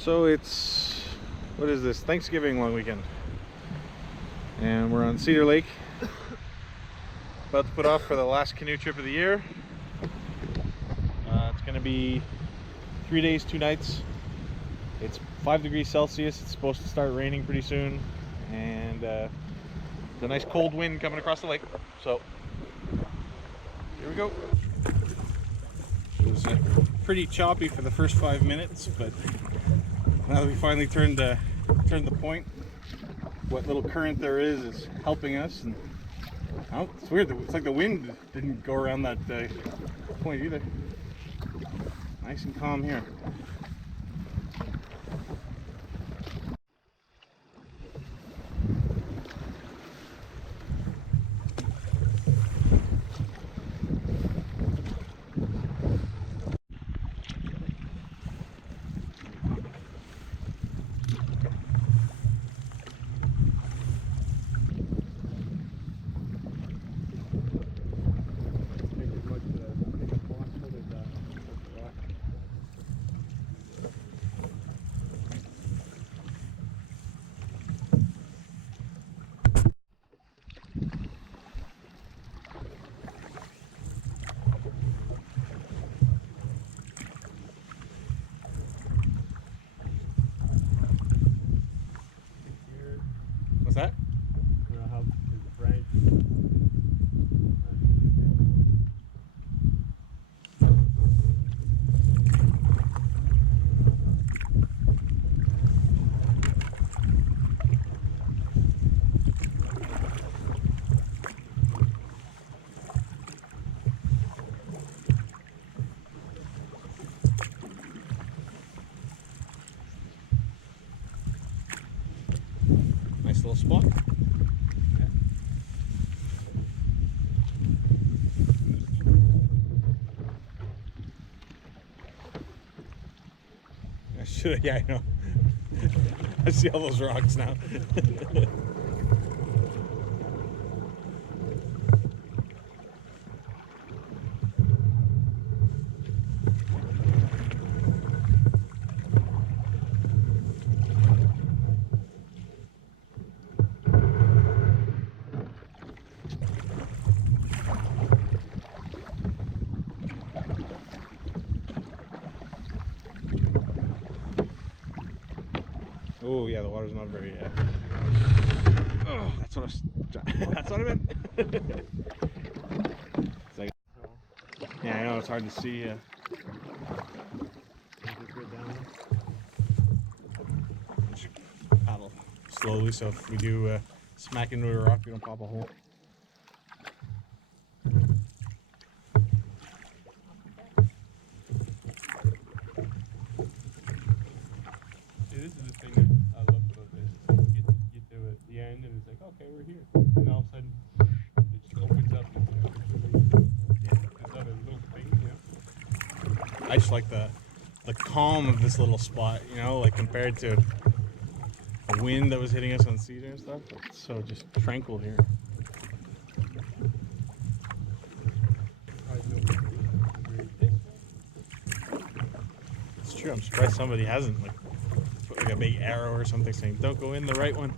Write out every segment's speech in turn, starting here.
So it's, what is this, Thanksgiving long weekend, and we're on Cedar Lake, about to put off for the last canoe trip of the year. It's going to be 3 days, 2 nights. It's 5 degrees Celsius. It's supposed to start raining pretty soon, and there's a nice cold wind coming across the lake. So here we go. It was pretty choppy for the first 5 minutes, but now that we finally turned the point, what little current there is helping us. And oh, it's weird. It's like the wind didn't go around that point either. Nice and calm here. What's that? How Frank. Nice little spot. I should have, yeah, I know. I see all those rocks now. Oh yeah, the water's not very. Oh, that's what that's what I meant. It's like, yeah, I know it's hard to see. Just paddle slowly, so if we do smack into a rock, we don't pop a hole. This is the thing that I love about this. You get to the end and it's like, okay, we're here. And all of a sudden, it just opens up. There's other little things, you know? I just like the calm of this little spot, you know, like compared to the wind that was hitting us on Cedar and stuff. It's so just tranquil here. It's true. I'm surprised somebody hasn't put like a big arrow or something saying, "Don't go in the right one."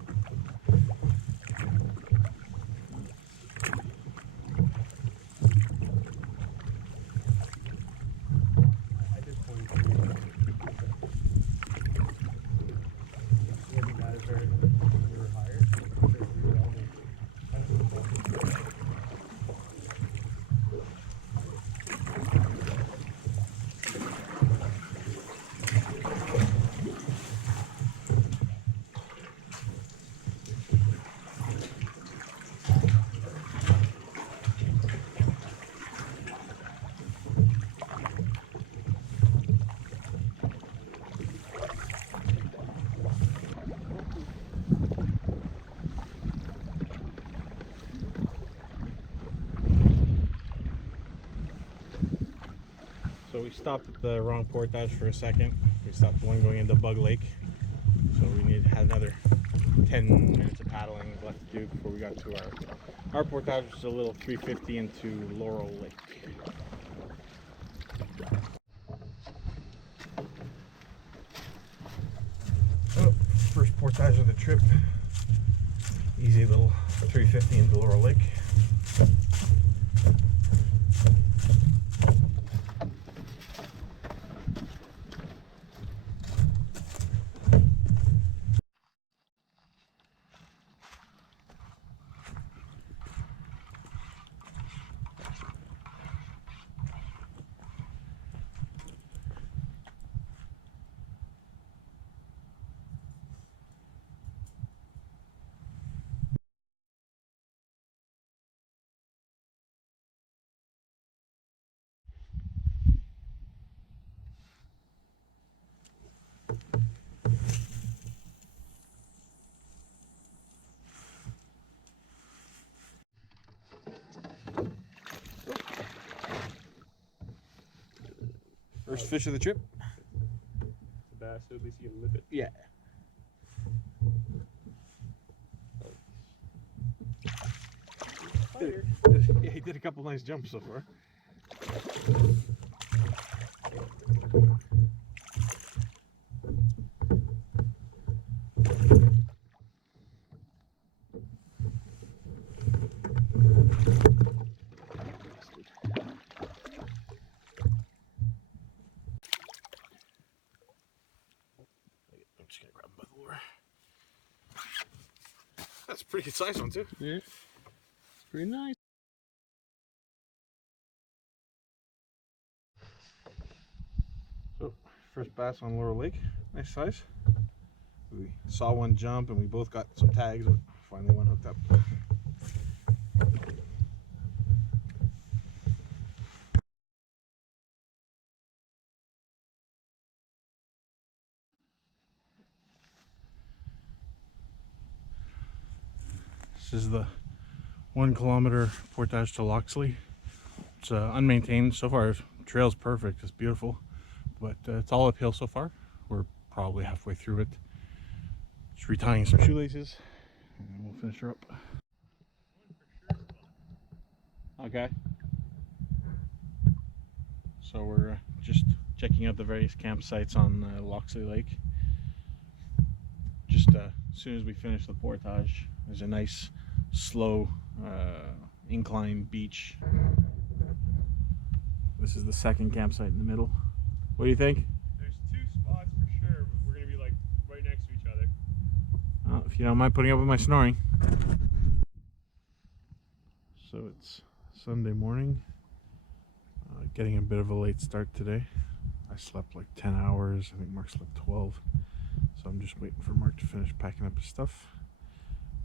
So we stopped at the wrong portage for a second. We stopped the one going into Bug Lake. So we had another 10 minutes of paddling left to do before we got to our portage, which is a little 350 into Laurel Lake. portage of the trip. Easy little 350 into Laurel Lake. First fish of the trip. It's a bass, so at least you can lip it. Yeah. Yeah, he did a couple nice jumps so far. I'm just gonna grab him by the lure. That's a pretty good size one too. Yeah, it's pretty nice. So, first bass on Laurel Lake. Nice size. We saw one jump and we both got some tags, but finally one hooked up. This is the 1 kilometer portage to Loxley. It's unmaintained so far. The trail's perfect. It's beautiful, but it's all uphill so far. We're probably halfway through it. Just retying some shoelaces, and we'll finish her up. Okay. So we're just checking out the various campsites on Loxley Lake. Just as soon as we finish the portage, there's a nice slow incline beach. This is the second campsite in the middle. What do you think? There's 2 spots for sure, but we're gonna be like right next to each other. If you don't mind putting up with my snoring. So it's Sunday morning. Getting a bit of a late start today. I slept like 10 hours. I think Mark slept 12. So I'm just waiting for Mark to finish packing up his stuff.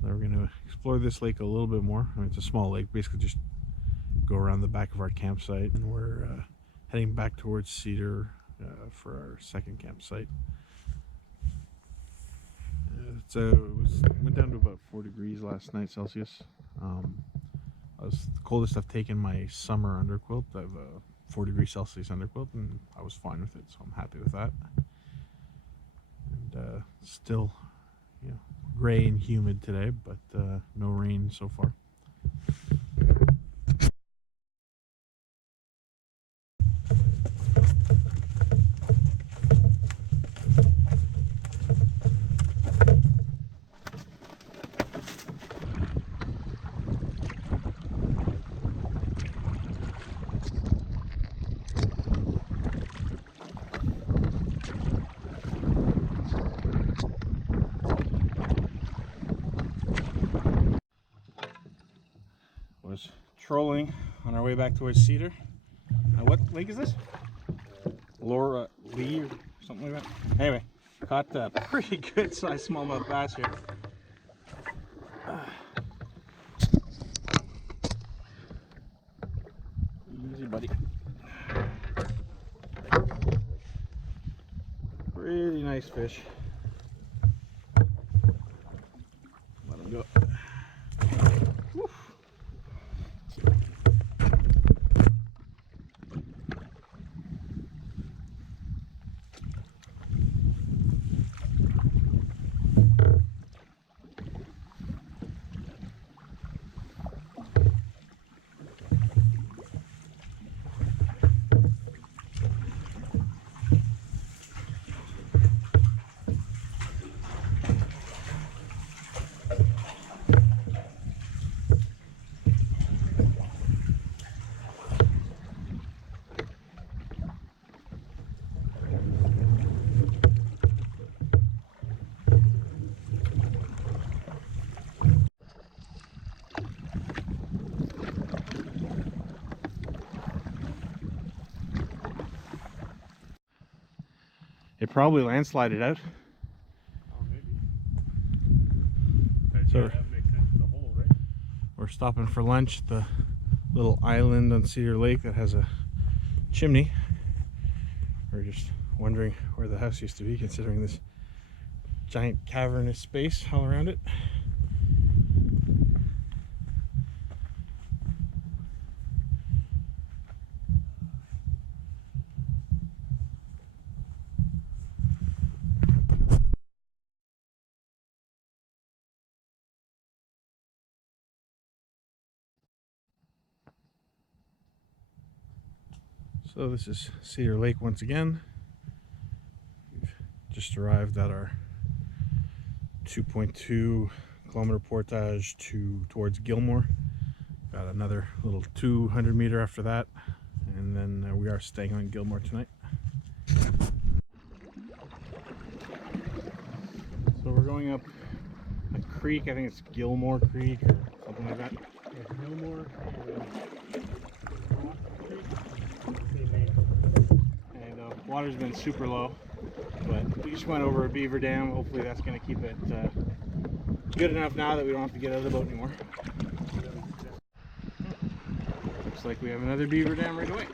Then we're going to explore this lake a little bit more. I mean, it's a small lake, basically just go around the back of our campsite, and we're heading back towards Cedar for our second campsite. Went down to about 4 degrees last night Celsius. That was the coldest I've taken my summer underquilt. I have a 4 degrees Celsius underquilt, and I was fine with it, so I'm happy with that. And still, you know, gray and humid today, but no rain so far. Was trolling on our way back towards Cedar. What lake is this? Laura Lee or something like that. Anyway, caught a pretty good sized smallmouth bass here. Easy, buddy. Pretty nice fish. Let him go. Woo. It probably landslided out. Oh, maybe. So Yeah, that makes sense as a whole, right? we're stopping for lunch at the little island on Cedar Lake that has a chimney. We're just wondering where the house used to be, considering this giant cavernous space all around it. So this is Cedar Lake once again. We've just arrived at our 2.2 kilometer portage towards Gilmour. Got another little 200 meter after that, and then we are staying on Gilmour tonight. So we're going up a creek. I think it's Gilmour Creek or something like that. Yeah, Gilmour and Water's been super low, but we just went over a beaver dam. Hopefully that's going to keep it good enough now that we don't have to get out of the boat anymore. Looks like we have another beaver dam right away.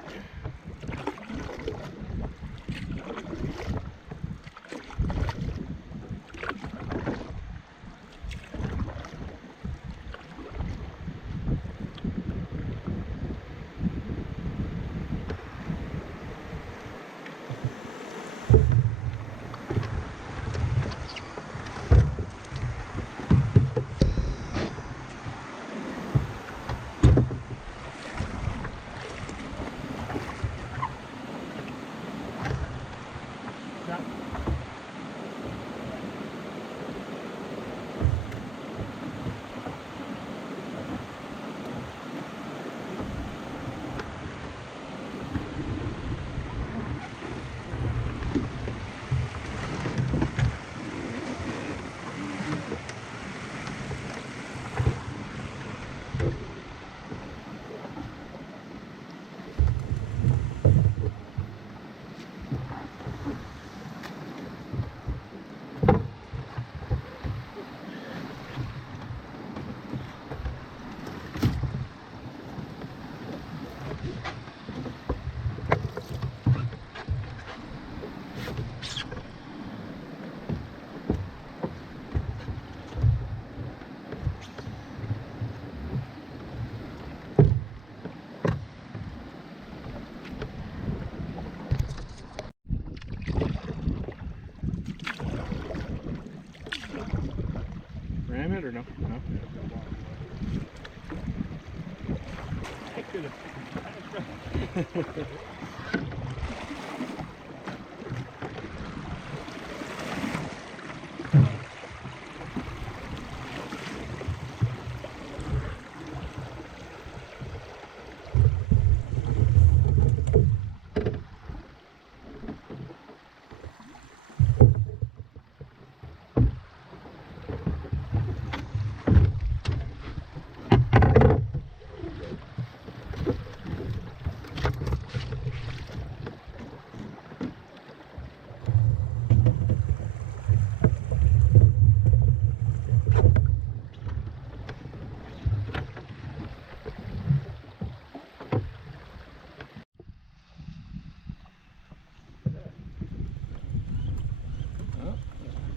Ram it or no? No. I could have.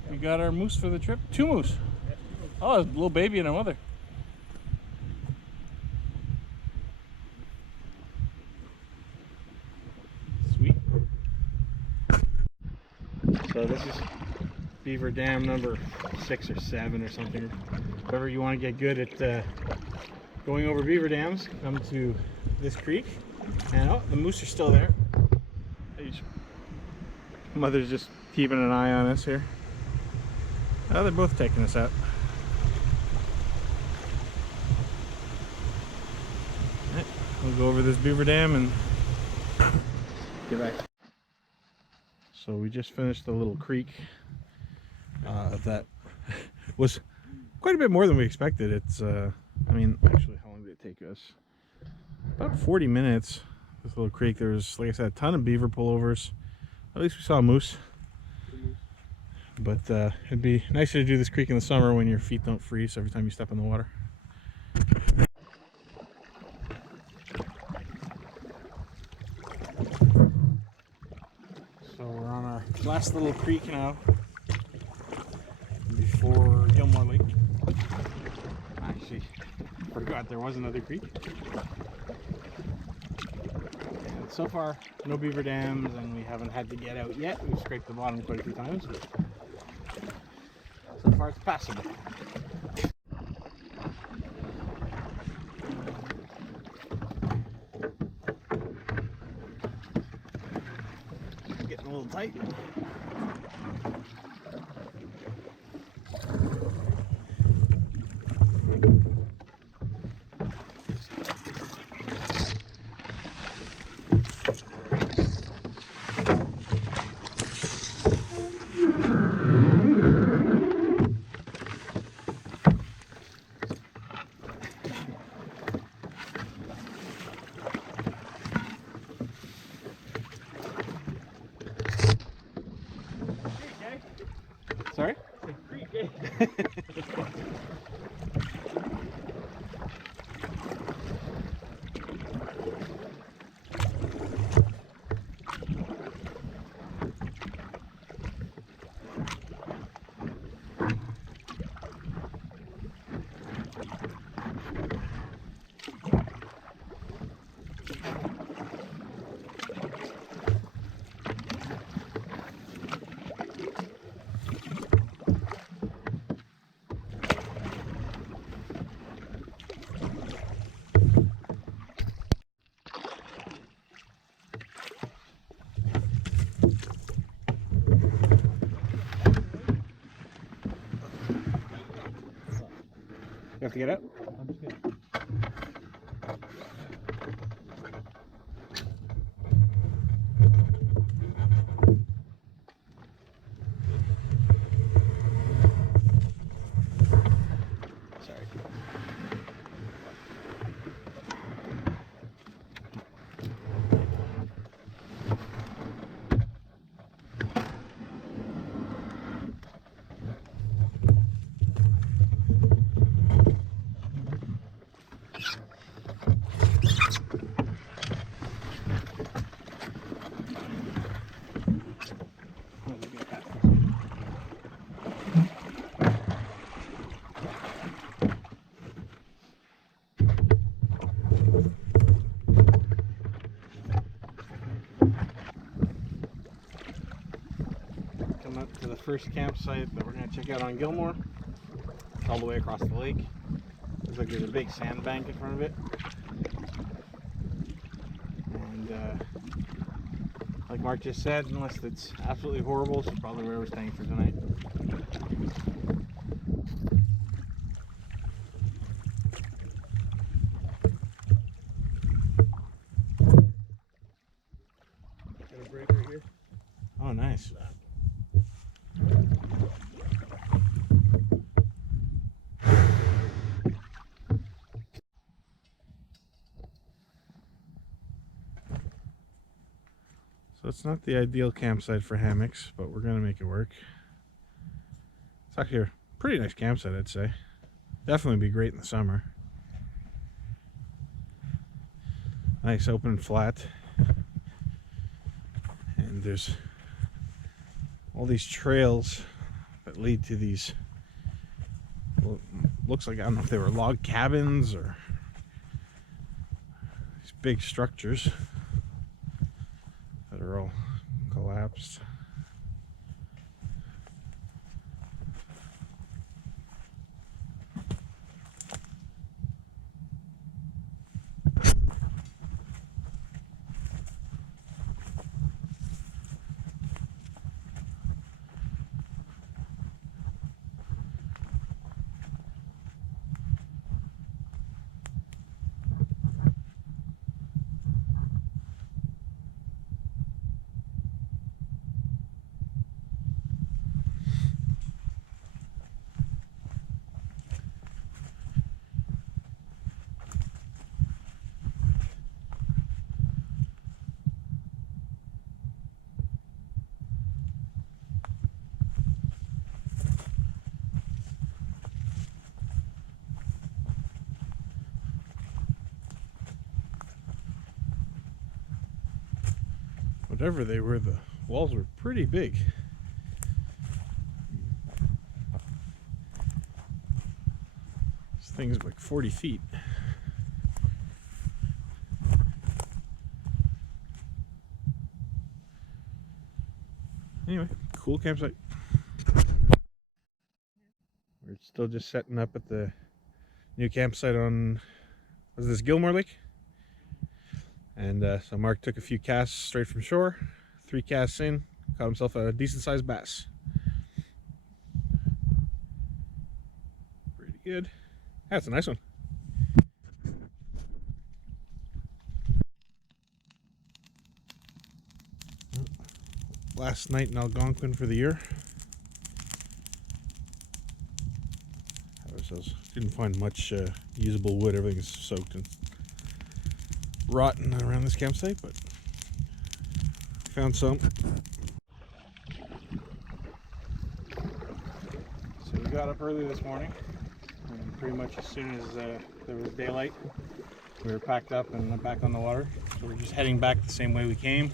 We got our moose for the trip. 2 moose. Oh, a little baby and a mother. Sweet. So this is beaver dam number 6 or 7 or something. Whoever you want to get good at going over beaver dams, come to this creek. And oh, the moose are still there. Mother's just keeping an eye on us here. Oh, they're both taking us out. All right, we'll go over this beaver dam and get back. So we just finished the little creek that was quite a bit more than we expected. It's, I mean, actually, how long did it take us? About 40 minutes. This little creek, there was, like I said, a ton of beaver pullovers. At least we saw a moose. But it'd be nicer to do this creek in the summer when your feet don't freeze every time you step in the water. So we're on our last little creek now before Gilmour Lake. Actually, forgot there was another creek. And so far, no beaver dams, and we haven't had to get out yet. We've scraped the bottom quite a few times, but so far it's passable. Getting a little tight. Sorry? You have to get out? I'm just kidding. Sorry. Come up to the first campsite that we're going to check out on Gilmour. It's all the way across the lake. Looks like there's a big sandbank in front of it. And like Mark just said, unless it's absolutely horrible, it's probably where we're staying for tonight. Got a break right here. Oh, nice. So it's not the ideal campsite for hammocks, but we're gonna make it work. It's actually a pretty nice campsite, I'd say. Definitely be great in the summer. Nice open flat. And there's all these trails that lead to these, well, looks like, I don't know if they were log cabins or these big structures that are all collapsed. whatever they were, the walls were pretty big. This thing's like 40 feet. Anyway, cool campsite. We're still just setting up at the new campsite on, was this Gilmour Lake? And so Mark took a few casts straight from shore, 3 casts in, caught himself a decent sized bass. Pretty good. That's a nice one. Last night in Algonquin for the year. Didn't find much usable wood. Everything's soaked and rotten around this campsite, but found some. So we got up early this morning, and pretty much as soon as there was daylight, we were packed up and back on the water. So we're just heading back the same way we came,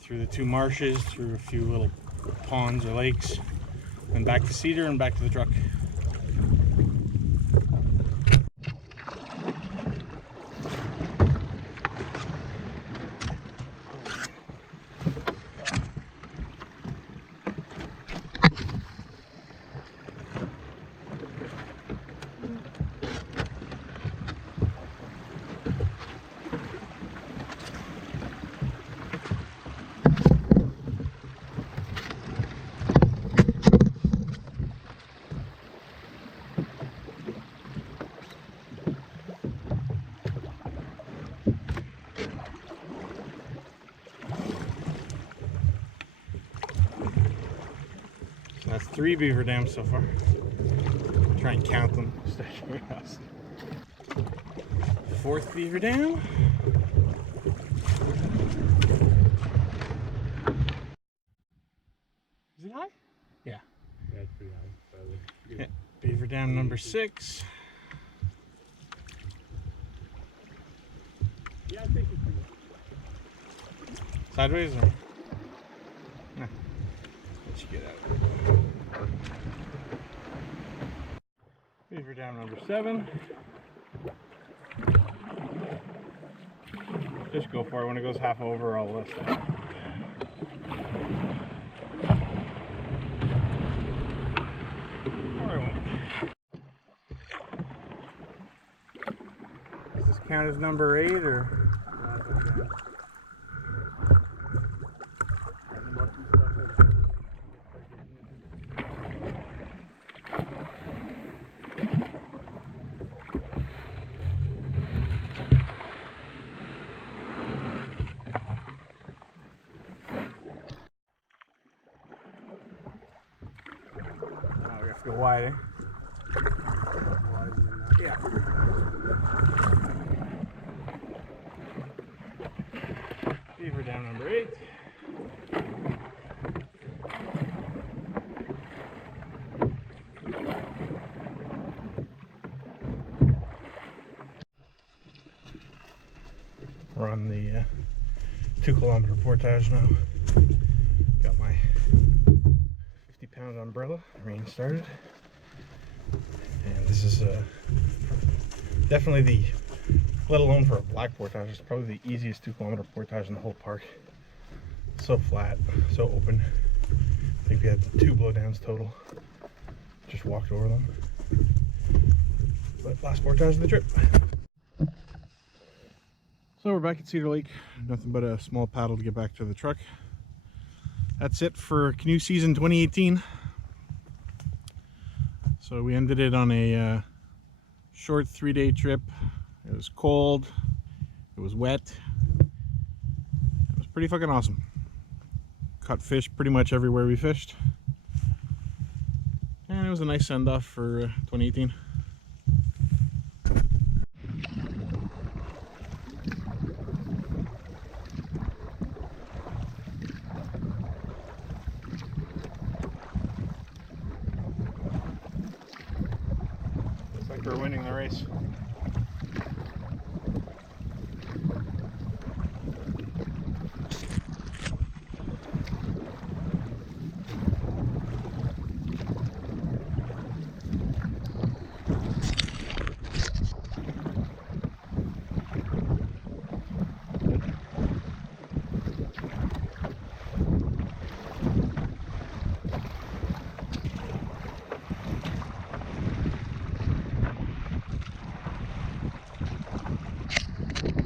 through the 2 marshes, through a few little ponds or lakes, and back to Cedar and back to the truck. That's 3 beaver dams so far. Try and count them. 4th beaver dam. Is it high? Yeah. Yeah, it's pretty high. Probably. Yeah. Beaver dam number 6. Yeah, I think it's pretty good. Sideways or? Nah. Let you get out of it. Beaver dam number 7. Just go for it. When it goes half over, I'll lift it. Or I won't. Does this count as number 8 or? We have to go wide, eh? Yeah. Beaver dam number 8. We're on the 2-kilometer portage now. Got my 50-pound umbrella. Rain started, and this is definitely let alone for a black portage, it's probably the easiest 2-kilometer portage in the whole park. So flat, so open. I think we had 2 blowdowns total. Just walked over them. But last portage of the trip. So we're back at Cedar Lake. Nothing but a small paddle to get back to the truck. That's it for canoe season 2018. So we ended it on a short 3-day trip. It was cold, it was wet, it was pretty fucking awesome. Caught fish pretty much everywhere we fished, and it was a nice send-off for 2018. Looks like we're winning the race.